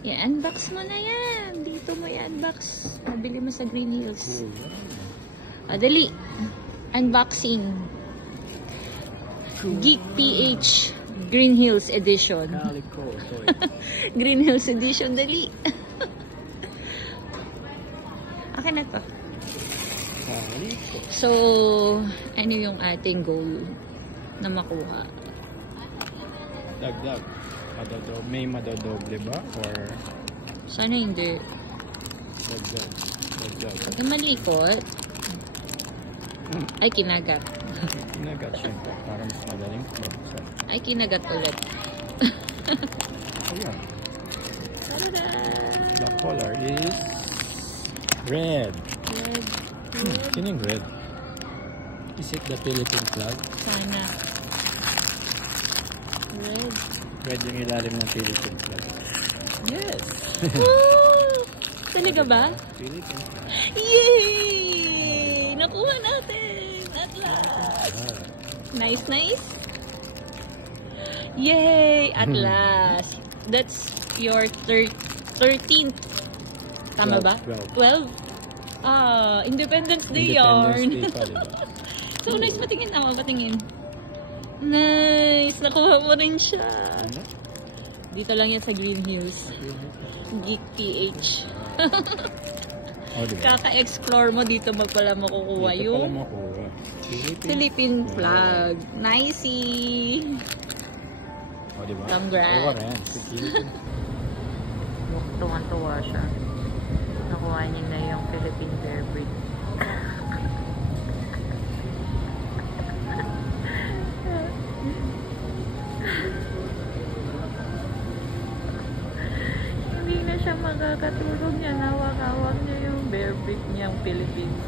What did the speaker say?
I-unbox mo na yan. Dito mo i-unbox. Mabili mo sa Green Hills. Dali. Unboxing. Geek PH Green Hills Edition. Green Hills Edition. Dali. Akin na to. So, ano yung ating goal na makuha? Dagdag. May madadoble ba? Or Sana hindi. dagdag. Pag malikot, ay kinagat. Kinagat syempre. Para mas madaling buksan. Ay kinagat ulit. Ayan. Tada! The color is red. Red. Sino yung red? Is it the Philippine flag? Sana. Red. Red yung ilalim ng Philippine flag. Yes! Woo! Talaga ba? Philippine flag. Yay! Nakuha natin! At last! Nice, nice. Yay! At last. That's your 13th. Tama ba? 12? Ah, Independence Day yarn. Independence Day pa, diba? So, nice. Patingin ako. Patingin. Nice. Nakuha mo rin siya. Dito lang yan sa Green Hills. Geek PH. Oh, diba? Kaka-explore mo dito pala makukuha Dito yung pala makuha. Philippine flag. Nicey. Oh, diba? Congrats. Kuha rin. Si Philippine. Tuwan-tuwa siya. Nakuha niya na yung Philippine Bear Breed. Hindi na siya makakatulog niya. Hawak-hawak niya yung Bear Breed niyang Philippines.